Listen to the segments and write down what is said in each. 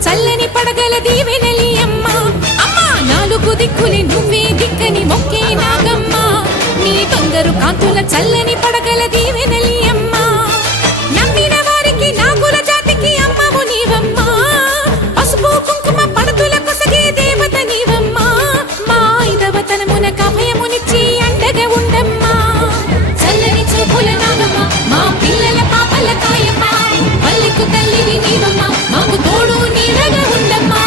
చల్లని పడగల దీవెనలి అమ్మ అమ్మ నాలుగు దిక్కులే నువ్వే దిక్కని మొక్కే నాగమ్మ నీ బంగారు కాంతుల చల్లని పడగల దీవెనలి అమ్మ నమ్మిన వారికి నాగుల జాతికి అమ్మవు నీవమ్మ పసుపు కుంకుమ పడతుల కొసగే దేవత నీవమ్మ మా ఐదవతనమున కభయమునిచ్చి అండగా ఉండమ్మా చల్లని చూపుల నాగమ్మ మా పిల్లల పాపల కాయమ్మ పల్లెకు తల్లివి నీవమ్మ మాకు తోడు నీడగా ఉండమ్మా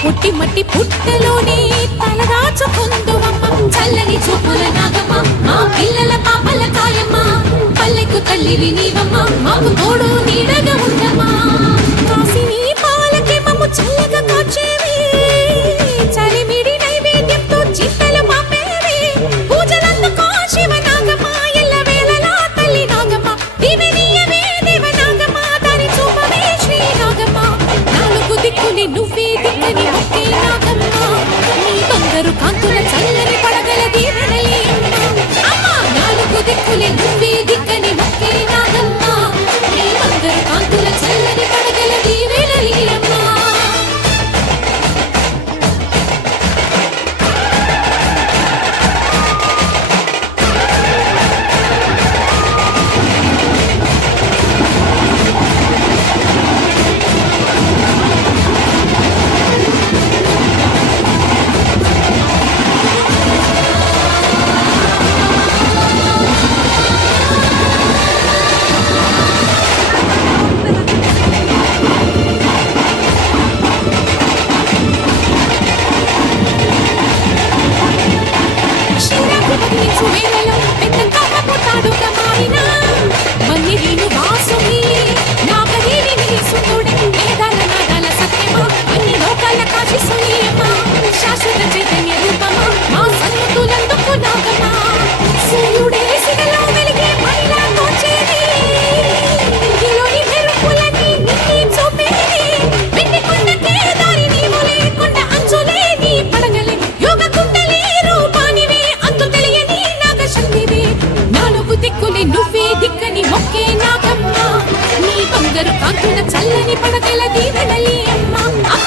పుట్టి మట్టి పుట్టలోనే తలదాచుకుందువమ్మ చల్లని చూపుల నాగమ్మ మా పిల్లల పాపల కాయమ్మ పల్లెకు తల్లివి నీవమ్మ మాకు తోడు నీడగా ఉండమ్మా కాసిని పాలకి మమ్ము చల్లగా కాచేవి చలిమిడి నైవేద్యంతో చిత్తలు మాపేవి పూజలందుకో శివ నాగమ్మ ఎల్ల వేళలా తల్లి నాగమ్మ దివెనీయవే దేవ నాగమ్మ దారి చూపవే శ్రీ నాగమ్మ నాలుగు దిక్కుని నువ్వే దిక్కని మొక్కే నాగమ్మ నీ బంగారు కాంతుల చల్లని పడగల దీవెనలి అమ్మ నాలుగు దిక్కులే నువ్వే దిక్కని మొక్కే నాగమ్మ నీ బంగారు కాంతుల చల్లని పడగల దీవెనలి అమ్మ శాశ్వత చైతన్య రూపమా మా సన్ముతులందుకు నాగమా సూర్యుడే సిగలో వెలిగే మహిళా తోచేది ఇంటిలోని మెరుపులని నీకే చూపేది వెండి కొండకే దారి నీవు లేకుండా అంచులే నీ పడగలే యోగ కుండలే రూపానివే అంతు తెలియని నాగశక్తివే నాలుగు దిక్కులే నువ్వే దిక్కని మొక్కే నాగమ్మ నీ బంగారు కాంతుల చల్లని పడగల దీవెనలి అమ్మ అమ్మ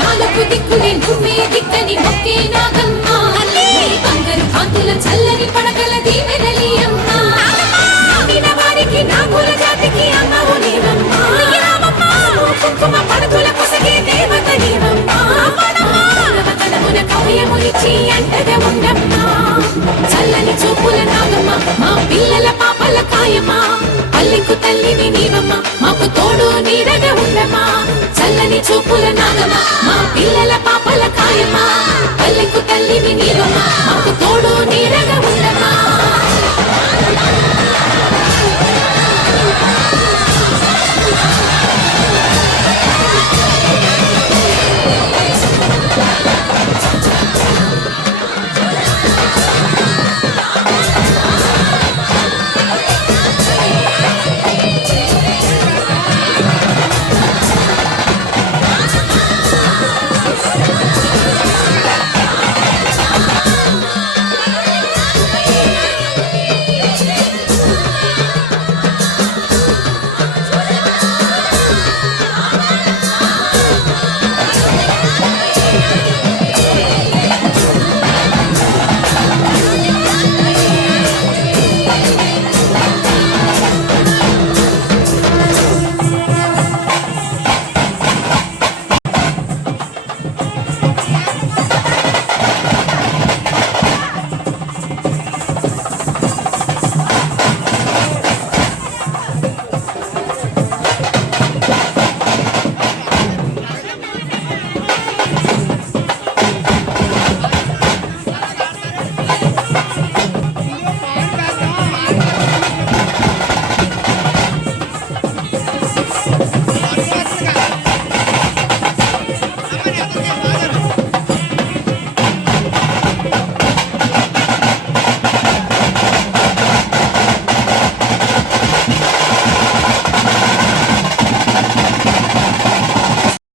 నాలుగు దిక్కులే నువ్వే దిక్కని మొక్కే నాగమ్మ